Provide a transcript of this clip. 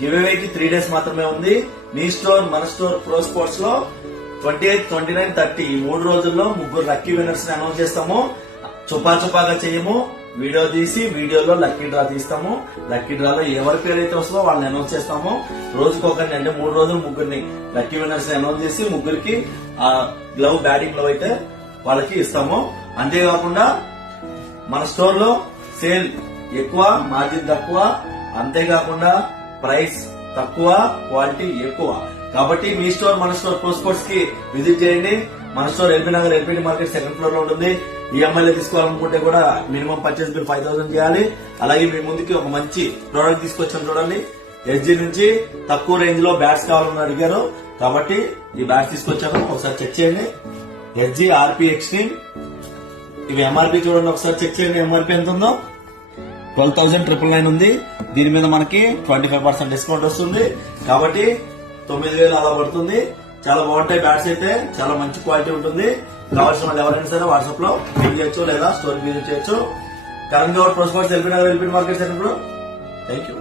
Give అవేకి 3 days మాత్రమే ఉంది. మీ store మన స్టోర్ ప్రో స్పోర్ట్స్ లో 28, 29, 30 ఈ 3 రోజుల్లో 3 లక్కీ విన్నర్స్ ని అనౌన్స్ చేస్తాము. చుపాగా చేయము, వీడియో తీసి వీడియోలో లక్కీ డ్రా తీస్తాము. లక్కీ డ్రాలో ఎవరి పేరు అయితే వస్తుందో వాళ్ళని అనౌన్స్ చేస్తాము. రోజుకొకరిని అంటే 3 రోజులు 3 లక్కీ విన్నర్స్ ని అనౌన్స్ చేసి 3 గ్లవ్ బ్యాటింగ్ గ్లవ్ అయితే వాళ్ళకి ఇస్తాము. అంతేకాకుండా మన స్టోర్ లో సేల్ ఎక్కువ, మార్జిన్ తక్కువ, అంతేకాకుండా ప్రైస్ తక్కువ, క్వాలిటీ ఎక్కువ. కాబట్టి మీ స్టోర్ మన స్టోర్ ప్రో స్పోర్ట్స్ కి విజిట్ చేయండి. మన store LB Nagar LBT market 2nd floor లో ఉంటుంది. ఈఎంఐలో తీసుకోవాలనుకుంటే కూడా మినిమం పర్చేస్ బిల్ 5,000 చేయాలి. అలాగే మీ ముందుకి ఒక మంచి ప్రోడక్ట్ తీసుకొచ్చాను చూడండి. ఎస్జీ నుంచి తక్కువ రేంజ్ లో బ్యాట్స్ కావాలని అడిగారు కాబట్టి ఈ బ్యాట్స్ తీసుకొచ్చాను. ఒకసారి చెక్ చేయండి. ఎస్జీ ఆర్పీ ఎక్స్ట్రీమ్, ఇవి ఎంఆర్పీ చూడండి, ఒకసారి చెక్ చేయండి ఎంఆర్పీ ఎంత ఉందో. 12,999 ఉంది. దీని మీద మనకి 25% డిస్కౌంట్ వస్తుంది కాబట్టి 9,000 అలా పడుతుంది. చాలా బాగుంటాయి బ్యాట్స్ అయితే, చాలా మంచి క్వాలిటీ ఉంటుంది. కావాల్సిన వాళ్ళు ఎవరైనా సరే వాట్సాప్ లో పిక్ చేయొచ్చు లేదా స్టోర్ విజిట్ చేయొచ్చు. Karan Goud pro sports L B Nagar L B market centre. Thank you.